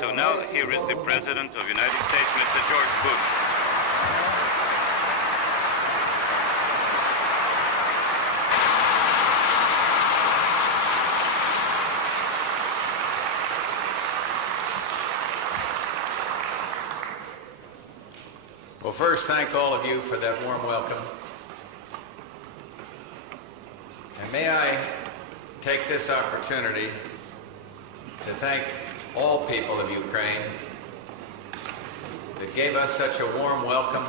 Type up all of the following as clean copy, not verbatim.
So now here is the President of the United States, Mr. George Bush. Well, first, thank all of you for that warm welcome. And may I take this opportunity to thank all people of Ukraine that gave us such a warm welcome,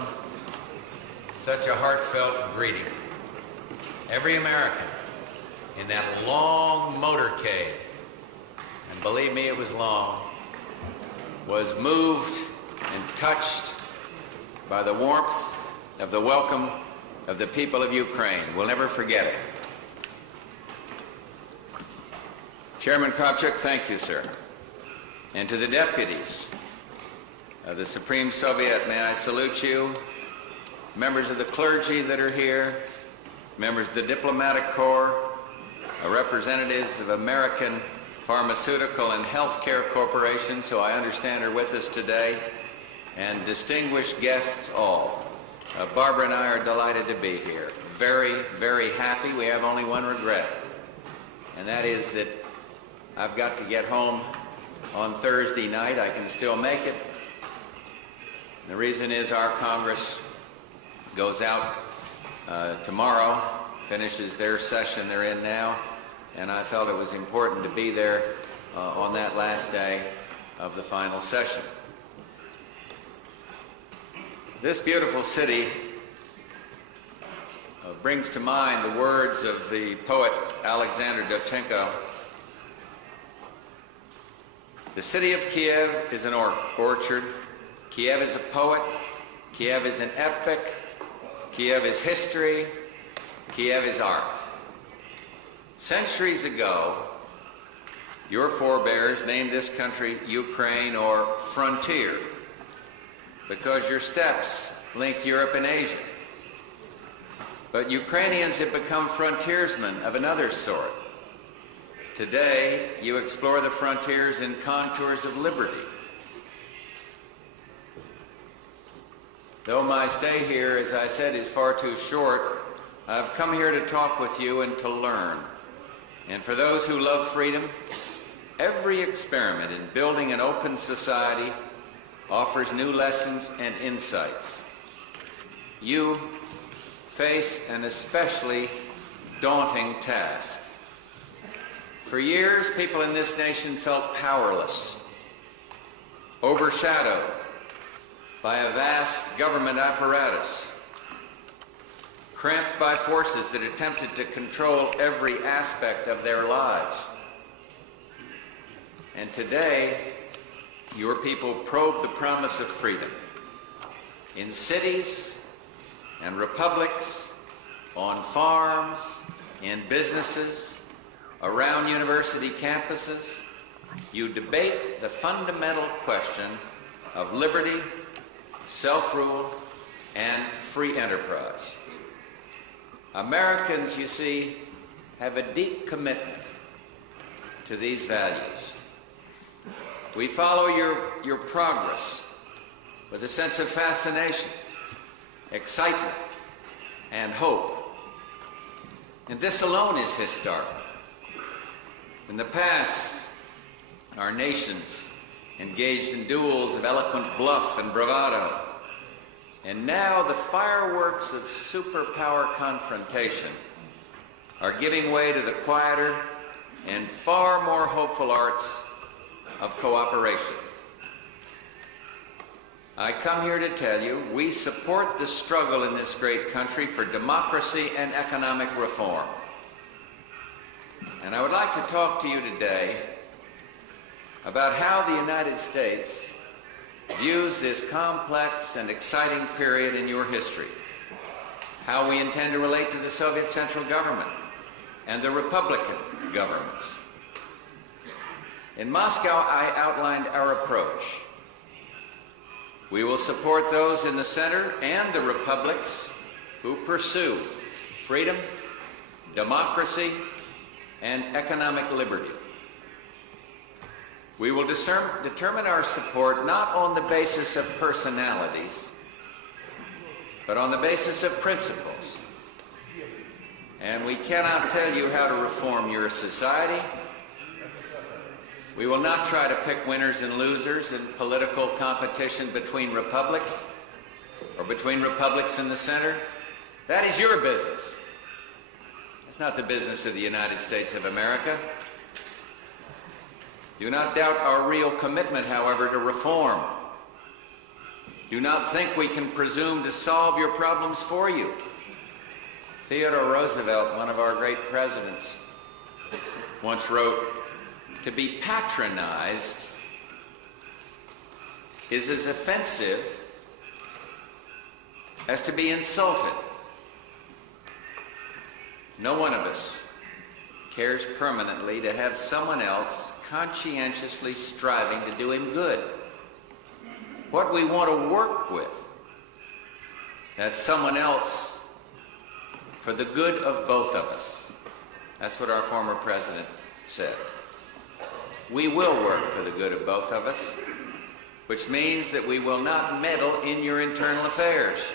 such a heartfelt greeting. Every American in that long motorcade, and believe me, it was long, was moved and touched by the warmth of the welcome of the people of Ukraine. We'll never forget it. Chairman Kravchuk, thank you, sir. And to the deputies of the Supreme Soviet, may I salute you, members of the clergy that are here, members of the diplomatic corps, representatives of American pharmaceutical and healthcare corporations, who I understand are with us today, and distinguished guests all. Barbara and I are delighted to be here. Very, very happy. We have only one regret, and that is that I've got to get home on Thursday night. I can still make it. The reason is our Congress goes out tomorrow, finishes their session they're in now, and I felt it was important to be there on that last day of the final session. This beautiful city brings to mind the words of the poet Alexander Dovchenko. The city of Kiev is an orchard. Kiev is a poet. Kiev is an epic. Kiev is history. Kiev is art. Centuries ago, your forebears named this country Ukraine, or frontier, because your steppes link Europe and Asia. But Ukrainians have become frontiersmen of another sort. Today, you explore the frontiers and contours of liberty. Though my stay here, as I said, is far too short, I've come here to talk with you and to learn. And for those who love freedom, every experiment in building an open society offers new lessons and insights. You face an especially daunting task. For years, people in this nation felt powerless, overshadowed by a vast government apparatus, cramped by forces that attempted to control every aspect of their lives. And today, your people probe the promise of freedom in cities and republics, on farms, in businesses, around university campuses. You debate the fundamental question of liberty, self-rule, and free enterprise. Americans, you see, have a deep commitment to these values. We follow your progress with a sense of fascination, excitement, and hope. And this alone is historic. In the past, our nations engaged in duels of eloquent bluff and bravado. And now the fireworks of superpower confrontation are giving way to the quieter and far more hopeful arts of cooperation. I come here to tell you we support the struggle in this great country for democracy and economic reform. And I would like to talk to you today about how the United States views this complex and exciting period in your history, how we intend to relate to the Soviet Central Government and the Republican governments. In Moscow, I outlined our approach. We will support those in the center and the republics who pursue freedom, democracy, and economic liberty. We will determine our support not on the basis of personalities, but on the basis of principles. And we cannot tell you how to reform your society. We will not try to pick winners and losers in political competition between republics or between republics in the center. That is your business. It's not the business of the United States of America. Do not doubt our real commitment, however, to reform. Do not think we can presume to solve your problems for you. Theodore Roosevelt, one of our great presidents, once wrote, "To be patronized is as offensive as to be insulted." No one of us cares permanently to have someone else conscientiously striving to do him good. What we want to work with, that's someone else for the good of both of us. That's what our former president said. We will work for the good of both of us, which means that we will not meddle in your internal affairs.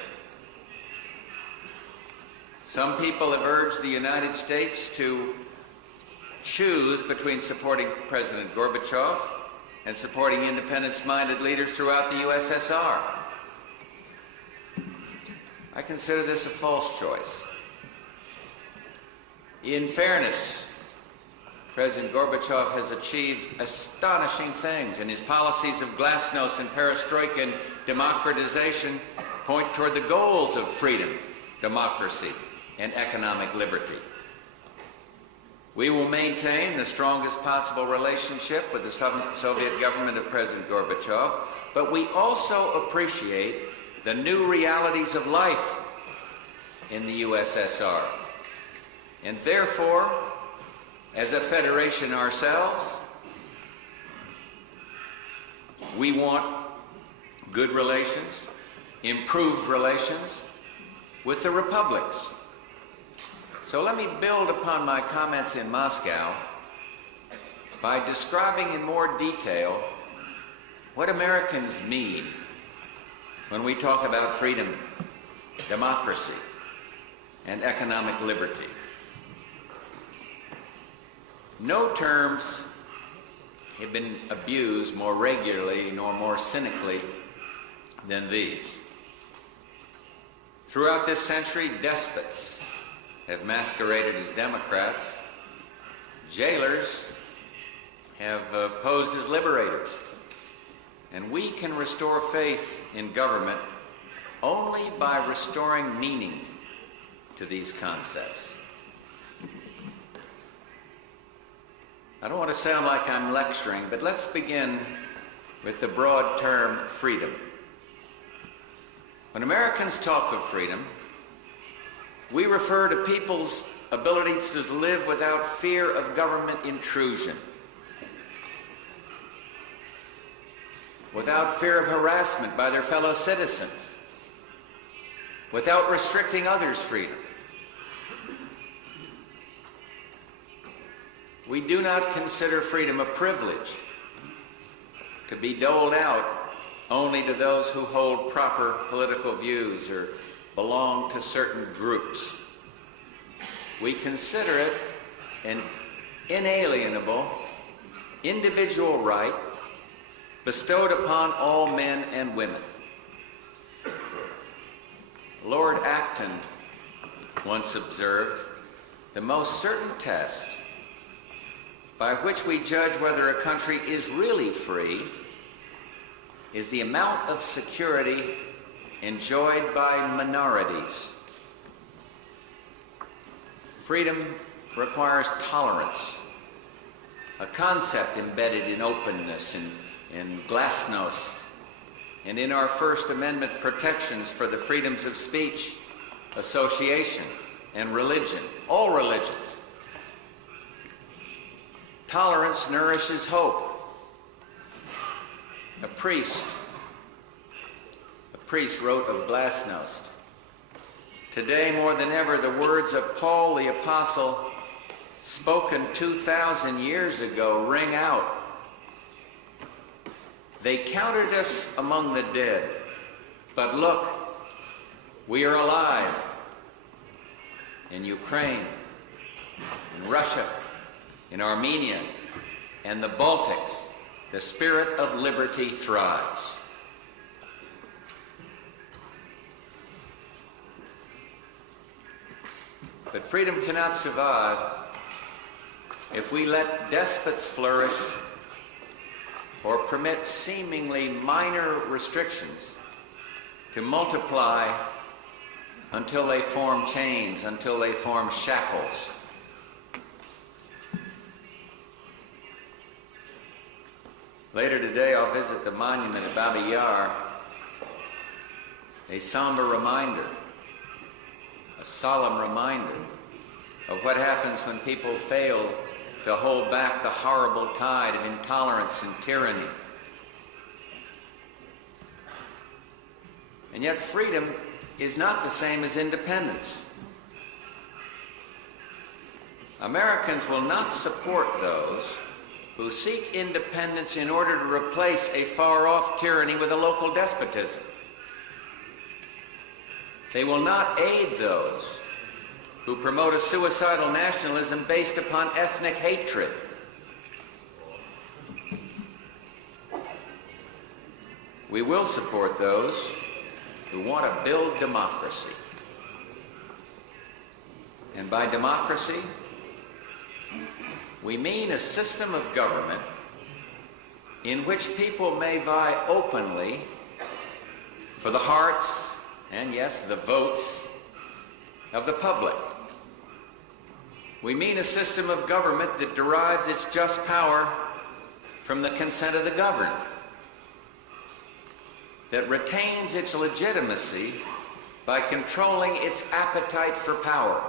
Some people have urged the United States to choose between supporting President Gorbachev and supporting independence-minded leaders throughout the USSR. I consider this a false choice. In fairness, President Gorbachev has achieved astonishing things, and his policies of glasnost and perestroika and democratization point toward the goals of freedom, democracy, and economic liberty. We will maintain the strongest possible relationship with the Soviet government of President Gorbachev, but we also appreciate the new realities of life in the USSR. And therefore, as a federation ourselves, we want good relations, improved relations with the republics. So let me build upon my comments in Moscow by describing in more detail what Americans mean when we talk about freedom, democracy, and economic liberty. No terms have been abused more regularly nor more cynically than these. Throughout this century, despots have masqueraded as Democrats. Jailers have posed as liberators. And we can restore faith in government only by restoring meaning to these concepts. I don't want to sound like I'm lecturing, but let's begin with the broad term freedom. When Americans talk of freedom, we refer to people's ability to live without fear of government intrusion, without fear of harassment by their fellow citizens, without restricting others' freedom. We do not consider freedom a privilege to be doled out only to those who hold proper political views or belong to certain groups. We consider it an inalienable individual right bestowed upon all men and women. Lord Acton once observed, "The most certain test by which we judge whether a country is really free is the amount of security enjoyed by minorities." Freedom requires tolerance, a concept embedded in openness and glasnost, and in our First Amendment protections for the freedoms of speech, association, and religion, all religions. Tolerance nourishes hope. A priest wrote of glasnost, "Today more than ever the words of Paul the Apostle, spoken 2,000 years ago, ring out. They counted us among the dead, but look, we are alive. In Ukraine, in Russia, in Armenia, and the Baltics, the spirit of liberty thrives. But freedom cannot survive if we let despots flourish or permit seemingly minor restrictions to multiply until they form chains, until they form shackles. Later today, I'll visit the monument at Babi Yar, a somber reminder, a solemn reminder of what happens when people fail to hold back the horrible tide of intolerance and tyranny. And yet freedom is not the same as independence. Americans will not support those who seek independence in order to replace a far-off tyranny with a local despotism. They will not aid those who promote a suicidal nationalism based upon ethnic hatred. We will support those who want to build democracy. And by democracy, we mean a system of government in which people may vie openly for the hearts and, yes, the votes of the public. We mean a system of government that derives its just power from the consent of the governed, that retains its legitimacy by controlling its appetite for power.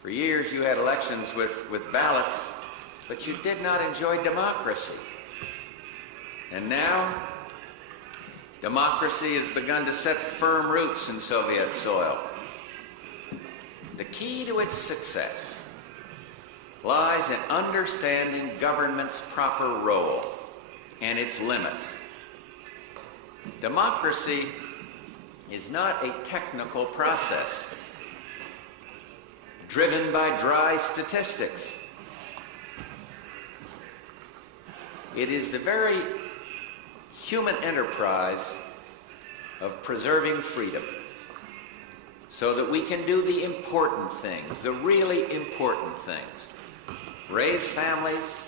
For years you had elections with ballots, but you did not enjoy democracy. And now, democracy has begun to set firm roots in Soviet soil. The key to its success lies in understanding government's proper role and its limits. Democracy is not a technical process driven by dry statistics. It is the very human enterprise of preserving freedom so that we can do the important things, the really important things. Raise families,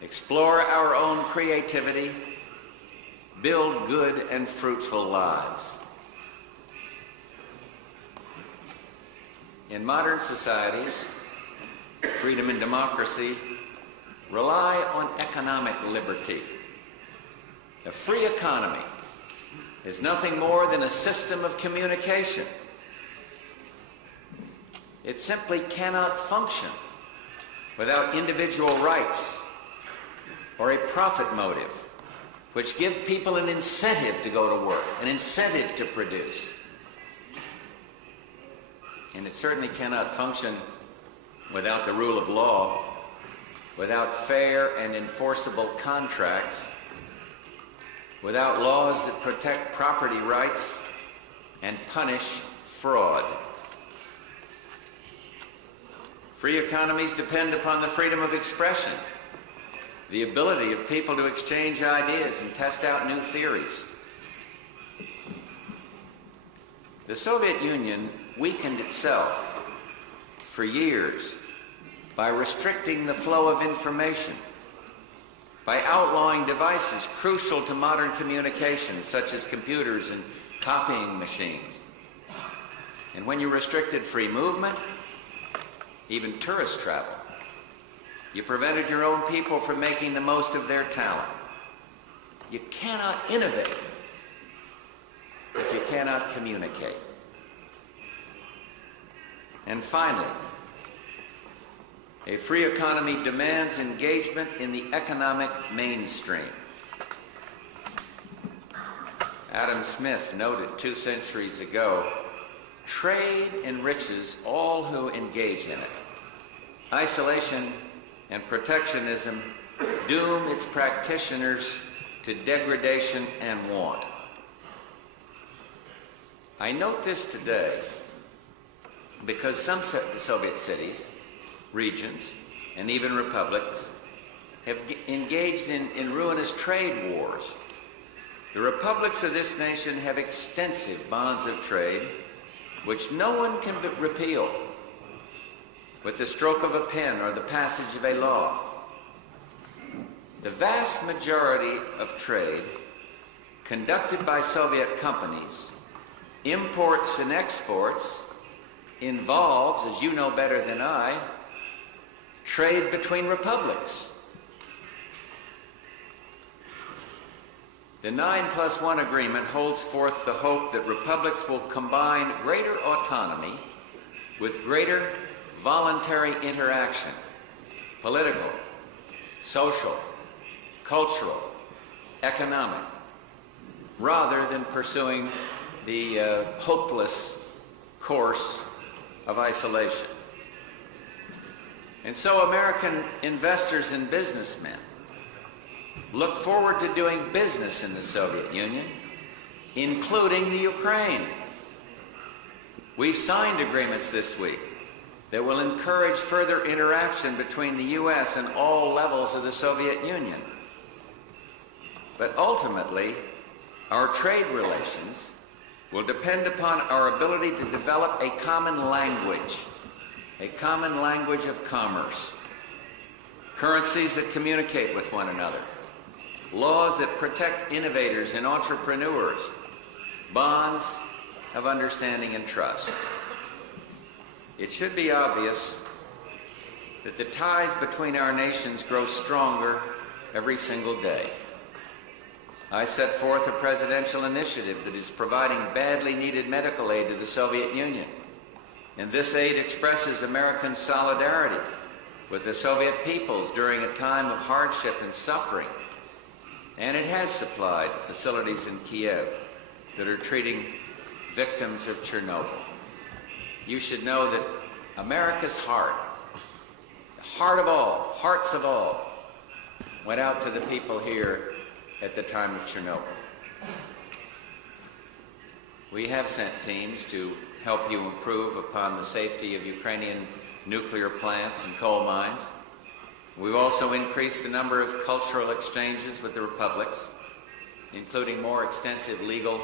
explore our own creativity, build good and fruitful lives. In modern societies, freedom and democracy rely on economic liberty. A free economy is nothing more than a system of communication. It simply cannot function without individual rights or a profit motive, which give people an incentive to go to work, an incentive to produce. And it certainly cannot function without the rule of law, without fair and enforceable contracts, without laws that protect property rights and punish fraud. Free economies depend upon the freedom of expression, the ability of people to exchange ideas and test out new theories. The Soviet Union weakened itself for years by restricting the flow of information, by outlawing devices crucial to modern communications, such as computers and copying machines. And when you restricted free movement, even tourist travel, you prevented your own people from making the most of their talent. You cannot innovate if you cannot communicate. And finally, a free economy demands engagement in the economic mainstream. Adam Smith noted 2 centuries ago, trade enriches all who engage in it. Isolation and protectionism doom its practitioners to degradation and want. I note this today because some Soviet cities, regions, and even republics have engaged in ruinous trade wars. The republics of this nation have extensive bonds of trade which no one can repeal with the stroke of a pen or the passage of a law. The vast majority of trade conducted by Soviet companies, imports and exports, involves, as you know better than I, trade between republics. The 9+1 agreement holds forth the hope that republics will combine greater autonomy with greater voluntary interaction, political, social, cultural, economic, rather than pursuing the hopeless course of isolation. And so American investors and businessmen look forward to doing business in the Soviet Union, including the Ukraine. We've signed agreements this week that will encourage further interaction between the U.S. and all levels of the Soviet Union. But ultimately, our trade relations will depend upon our ability to develop a common language of commerce, currencies that communicate with one another, laws that protect innovators and entrepreneurs, bonds of understanding and trust. It should be obvious that the ties between our nations grow stronger every single day. I set forth a presidential initiative that is providing badly needed medical aid to the Soviet Union. And this aid expresses American solidarity with the Soviet peoples during a time of hardship and suffering. And it has supplied facilities in Kiev that are treating victims of Chernobyl. You should know that America's heart, the heart of all, hearts of all, went out to the people here at the time of Chernobyl. We have sent teams to help you improve upon the safety of Ukrainian nuclear plants and coal mines. We've also increased the number of cultural exchanges with the republics, including more extensive legal,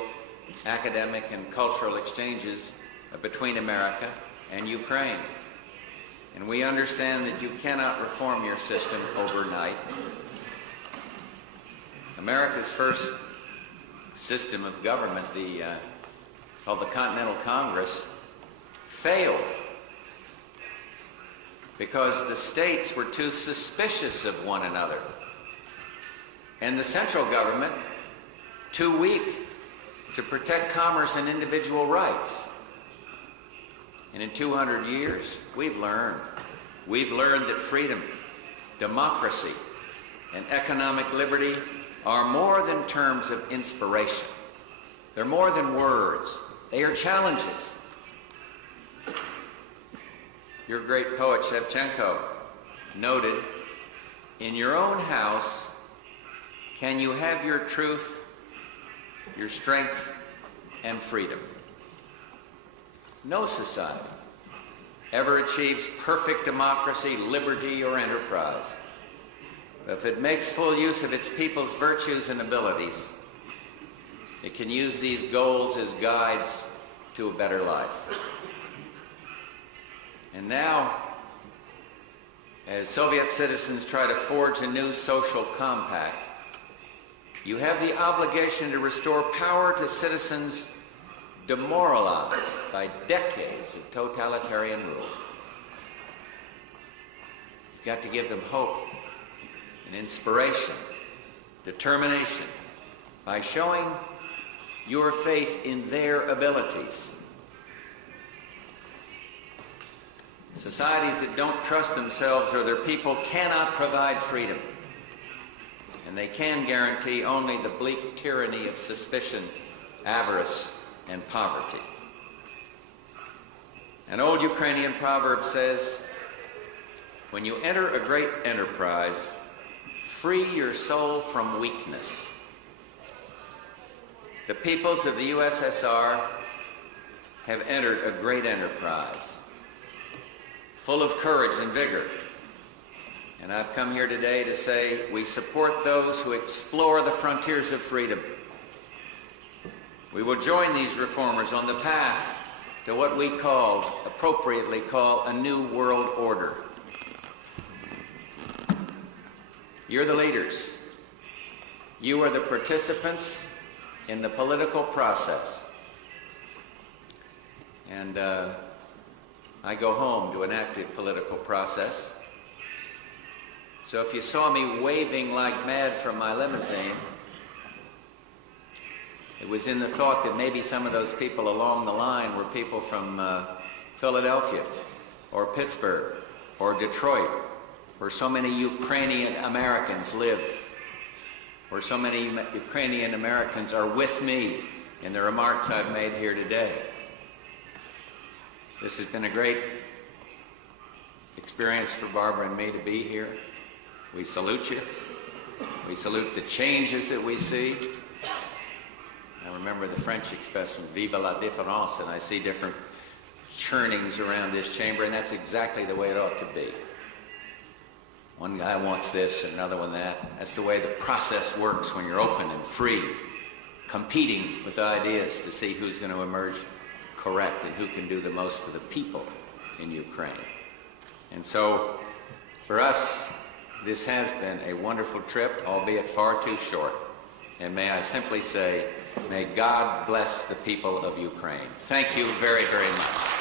academic, and cultural exchanges between America and Ukraine. And we understand that you cannot reform your system overnight. America's first system of government, called the Continental Congress, failed because the states were too suspicious of one another, and the central government too weak to protect commerce and individual rights. And in 200 years, we've learned that freedom, democracy, and economic liberty are more than terms of inspiration. They're more than words. They are challenges. Your great poet Shevchenko noted, "In your own house, can you have your truth, your strength, and freedom?" No society ever achieves perfect democracy, liberty, or enterprise. But if it makes full use of its people's virtues and abilities, it can use these goals as guides to a better life. And now, as Soviet citizens try to forge a new social compact, you have the obligation to restore power to citizens demoralized by decades of totalitarian rule. You've got to give them hope and inspiration, determination, by showing your faith in their abilities. Societies that don't trust themselves or their people cannot provide freedom, and they can guarantee only the bleak tyranny of suspicion, avarice, and poverty. An old Ukrainian proverb says, "When you enter a great enterprise, free your soul from weakness. The peoples of the USSR have entered a great enterprise, full of courage and vigor. And I've come here today to say we support those who explore the frontiers of freedom. We will join these reformers on the path to what we appropriately call a new world order. You're the leaders. You are the participants in the political process. And I go home to an active political process. So if you saw me waving like mad from my limousine, it was in the thought that maybe some of those people along the line were people from Philadelphia or Pittsburgh or Detroit, where so many Ukrainian Americans live, where so many Ukrainian Americans are with me in the remarks I've made here today. This has been a great experience for Barbara and me to be here. We salute you. We salute the changes that we see. I remember the French expression, vive la différence, and I see different churnings around this chamber, and that's exactly the way it ought to be. One guy wants this, another one that. That's the way the process works when you're open and free, competing with ideas to see who's going to emerge correct and who can do the most for the people in Ukraine. And so, for us, this has been a wonderful trip, albeit far too short. And may I simply say, may God bless the people of Ukraine. Thank you very, very much.